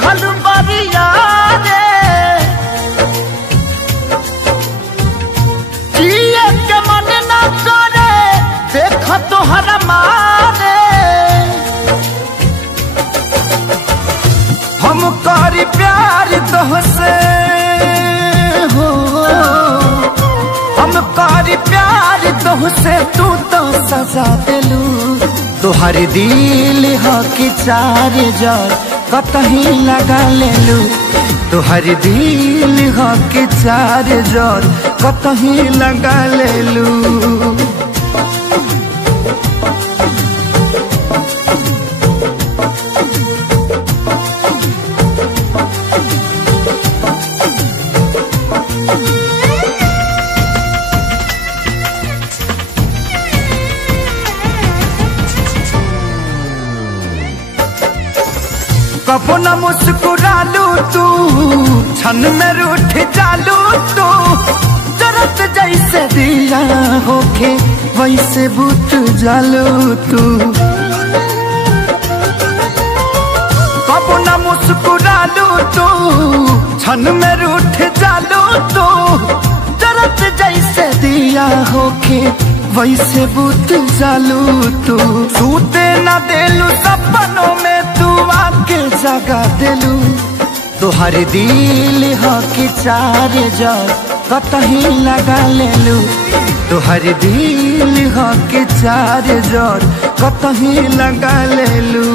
दिहल बरिया रे जिए के मन न करे देख तोहरा मारे हम करी प्यार तोहसे हो हम करी प्यार तोहसे तू तो सजा दिलू तोहर दिल हो कि चार जार कतही लगा लेलू तोहर दिल हो कि चार जार कतही लगा लेलू कबो न मुस्कुरालू तू क्षण में रूठ जालू तू जरत जैसे दिया होके वैसे बुझ जालू तू कबो न मुस्कुरालू तू क्षण में रूठ जालू तू जरत जैसे दिया होके वैसे बुझ जालू तू सूते न देलू सपनों में तू आके जगा दिलू तोहर दिल हो कि चार जार कतही लगा लेलू तोहर दिल हो कि चार जार कतही लगा लेलू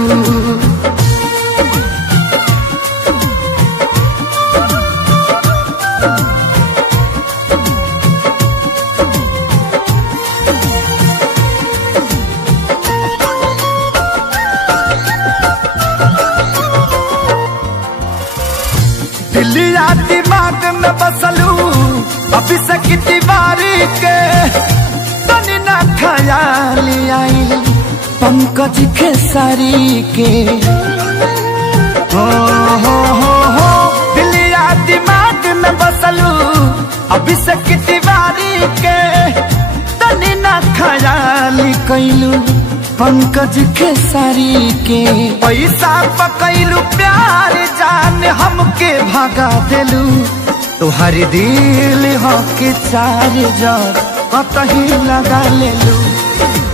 दिलिया दिमाग में बसलू अभी से कितनी बारी के तनी ना ख्याल आई पंकज खेसारी के हो दिलिया दिमाग में बसलू अभी से कितनी बारी के तनी ना ख्याल कैलू पंकज खेसारी के पैसा पकैलू प्यार जान हमके भगा दिलू तोहर दिल हो कि चार जार कतही लगा लेलू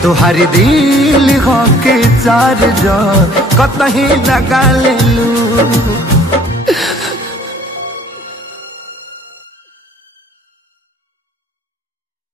तोहर दिल हो कि चार जार कतही लगा लेलू।